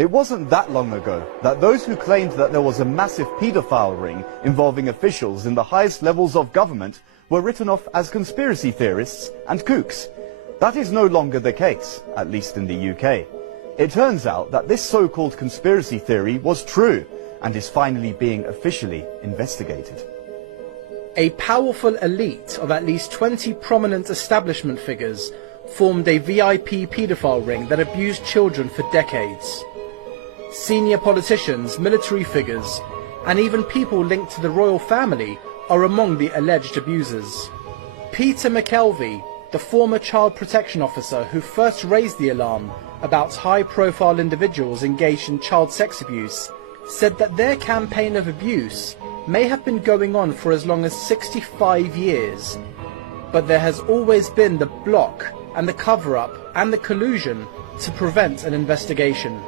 It wasn't that long ago that those who claimed that there was a massive paedophile ring involving officials in the highest levels of government were written off as conspiracy theorists and kooks. That is no longer the case, at least in the UK. It turns out that this so-called conspiracy theory was true and is finally being officially investigated. A powerful elite of at least 20 prominent establishment figures formed a VIP paedophile ring that abused children for decades. Senior politicians, military figures, and even people linked to the royal family are among the alleged abusers. Peter McKelvey, the former child protection officer who first raised the alarm about high-profile individuals engaged in child sex abuse, said that their campaign of abuse may have been going on for as long as 65 years, but there has always been the block and the cover-up and the collusion to prevent an investigation.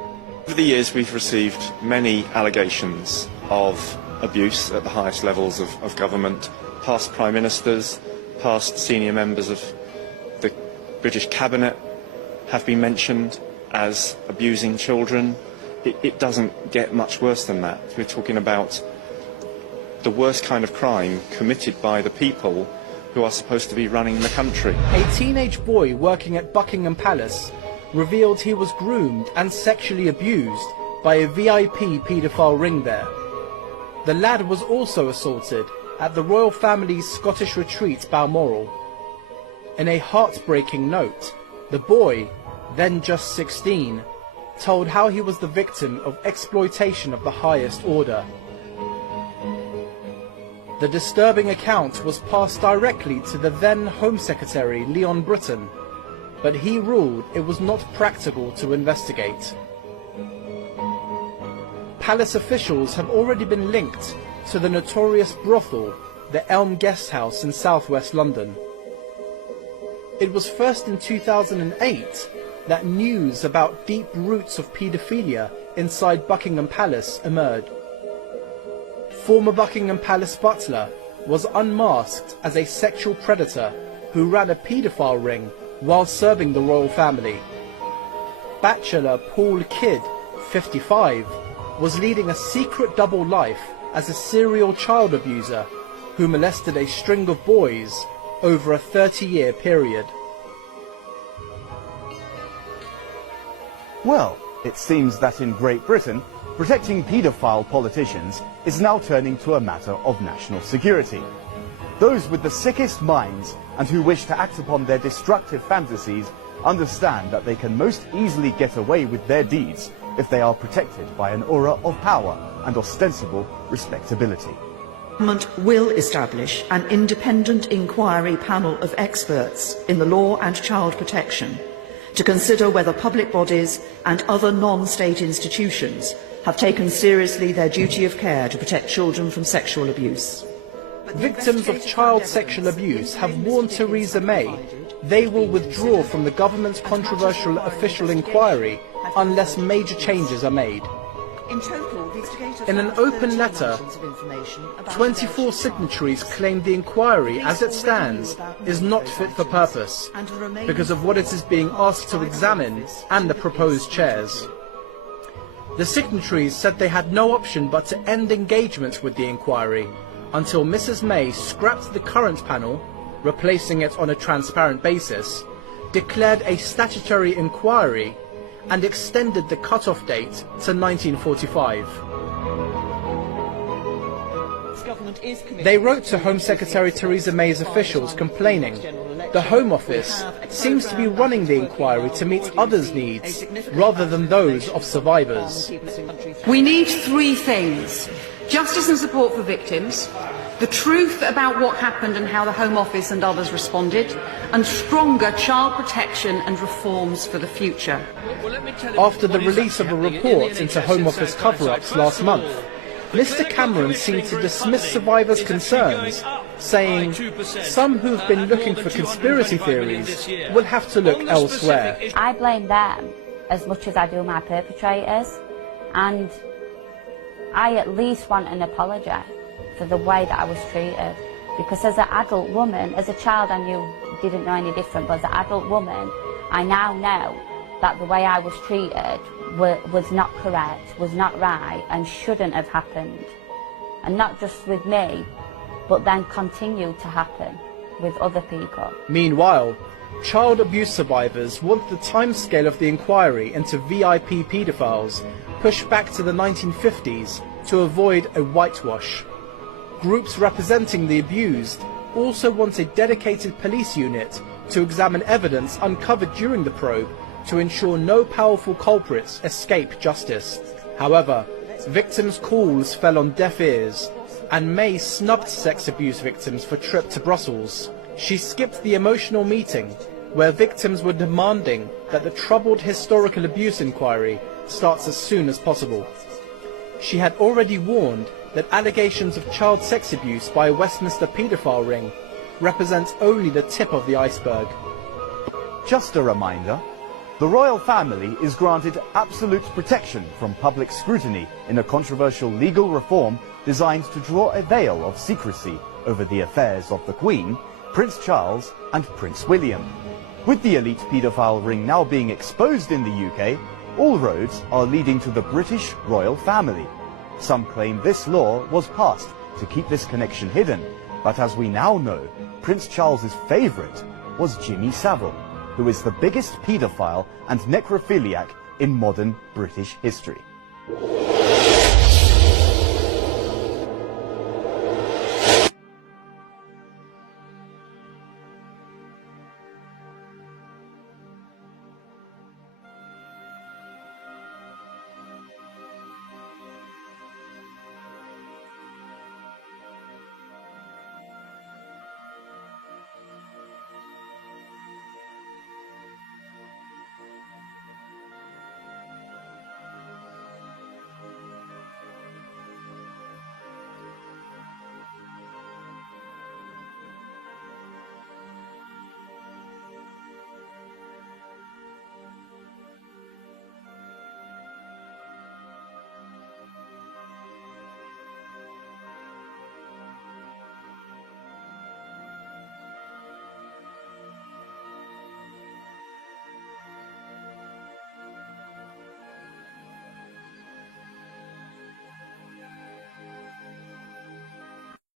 Over the years we've received many allegations of abuse at the highest levels of government. Past Prime Ministers, past senior members of the British Cabinet have been mentioned as abusing children. It doesn't get much worse than that. We're talking about the worst kind of crime committed by the people who are supposed to be running the country. A teenage boy working at Buckingham Palace revealed he was groomed and sexually abused by a VIP paedophile ring there. The lad was also assaulted at the royal family's Scottish retreat Balmoral. In a heartbreaking note, the boy, then just 16, told how he was the victim of exploitation of the highest order. The disturbing account was passed directly to the then Home Secretary Leon Britton, but he ruled it was not practical to investigate. Palace officials have already been linked to the notorious brothel, the Elm Guest House in southwest London. It was first in 2008 that news about deep roots of paedophilia inside Buckingham Palace emerged. Former Buckingham Palace butler was unmasked as a sexual predator who ran a paedophile ring while serving the royal family. Bachelor Paul Kidd, 55, was leading a secret double life as a serial child abuser who molested a string of boys over a 30-year period. Well, it seems that in Great Britain, protecting paedophile politicians is now turning to a matter of national security. Those with the sickest minds and who wish to act upon their destructive fantasies understand that they can most easily get away with their deeds if they are protected by an aura of power and ostensible respectability. Government will establish an independent inquiry panel of experts in the law and child protection to consider whether public bodies and other non-state institutions have taken seriously their duty of care to protect children from sexual abuse. Victims of child sexual abuse have warned Theresa May they will withdraw from the government's controversial official inquiry unless major changes are made. In an open letter, 24 signatories claimed the inquiry as it stands is not fit for purpose because of what it is being asked to examine and the proposed chairs. The signatories said they had no option but to end engagement with the inquiry until Mrs May scrapped the current panel, replacing it on a transparent basis, declared a statutory inquiry and extended the cut-off date to 1945. They wrote to Home Secretary Theresa May's officials complaining the Home Office seems to be running the inquiry to meet others' needs rather than those of survivors. We need three things: justice and support for victims, the truth about what happened and how the Home Office and others responded, and stronger child protection and reforms for the future. After the release of a report into Home Office cover-ups last month, Mr Cameron seemed to dismiss survivors' concerns, saying some who've been looking for conspiracy theories will have to look elsewhere. I blame them as much as I do my perpetrators, and I at least want an apology for the way that I was treated, because as an adult woman, as a child I didn't know any different, but as an adult woman I now know that the way I was treated was not correct, was not right, and shouldn't have happened. And not just with me, but then continued to happen with other people. Meanwhile, child abuse survivors want the timescale of the inquiry into VIP paedophiles pushed back to the 1950s to avoid a whitewash. Groups representing the abused also want a dedicated police unit to examine evidence uncovered during the probe to ensure no powerful culprits escape justice. However, victims' calls fell on deaf ears, and May snubbed sex abuse victims for trip to Brussels. She skipped the emotional meeting where victims were demanding that the troubled historical abuse inquiry starts as soon as possible. She had already warned that allegations of child sex abuse by a Westminster paedophile ring represents only the tip of the iceberg. Just a reminder, the royal family is granted absolute protection from public scrutiny in a controversial legal reform designed to draw a veil of secrecy over the affairs of the Queen, Prince Charles and Prince William. With the elite paedophile ring now being exposed in the UK, all roads are leading to the British royal family. Some claim this law was passed to keep this connection hidden, but as we now know, Prince Charles's favourite was Jimmy Savile, who is the biggest paedophile and necrophiliac in modern British history.